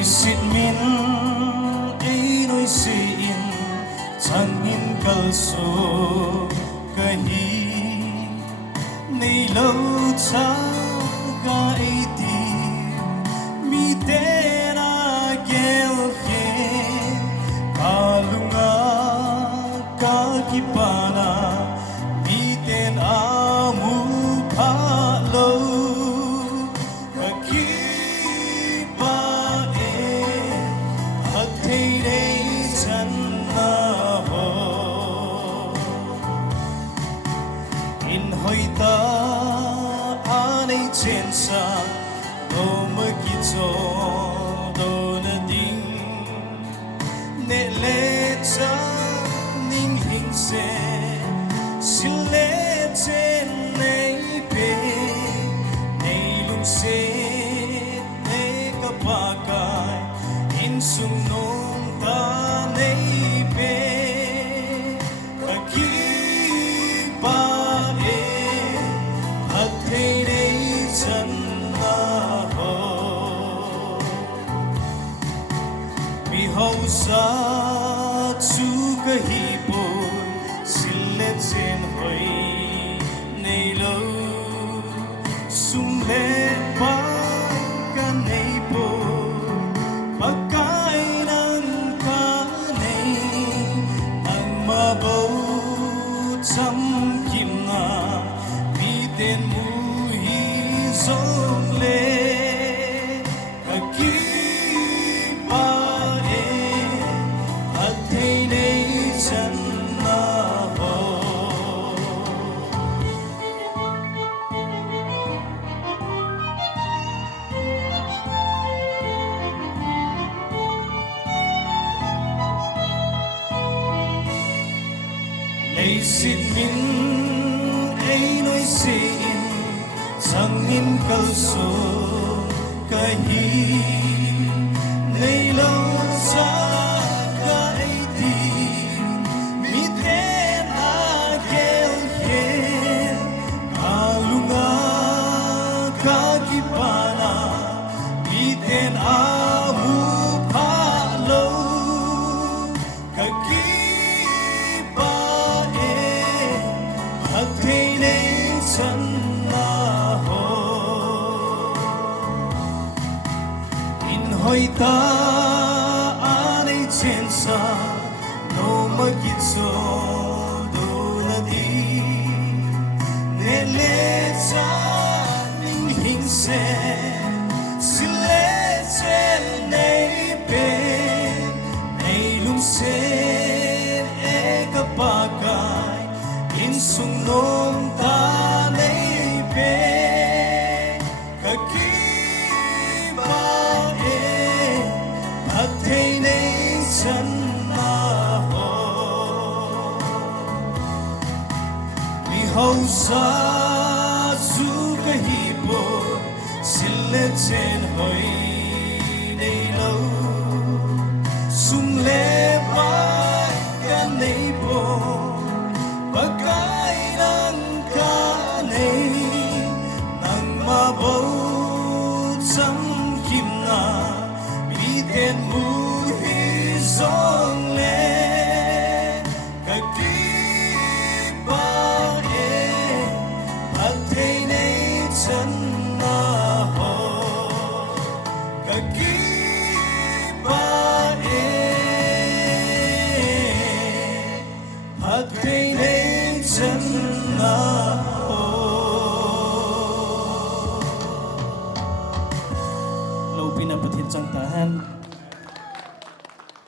Sit min ai noi si in chẳng in cầu số kahi nei lâu cha ga ai ti mi te na gel he kalunga ka kipana mi ten amu pha lo ta anei chen sa do ma ki cho do na ding ne le cha ning hing se sil le chen nei pe nei lung se nei ka pa kai in sung nong ta nei pe hầu sa chu ka hi po sile chen hoi nei lo sum le pa ka nei po pa kai nan ka nei ang ma bo cham kim na mi ten mu hi song le sit min ai noi si in chẳng in cầu số kahi nei lâu xa ga ai ti mi ten a gel he alunga ka kipana mi ten amu pha lo ka hoi ta anei chen sa no ma ki cho do na di ne le cha ning hing se sil le chen nei pe nei lung se e ka pa kai in sung nong ta nei pe hầu sa su ka hi po sile chen hoi nei lo sum le pa ka nei po pa kai nan ka nei nang ma bo cham kim na mi ten mu hi song le Thangtinlen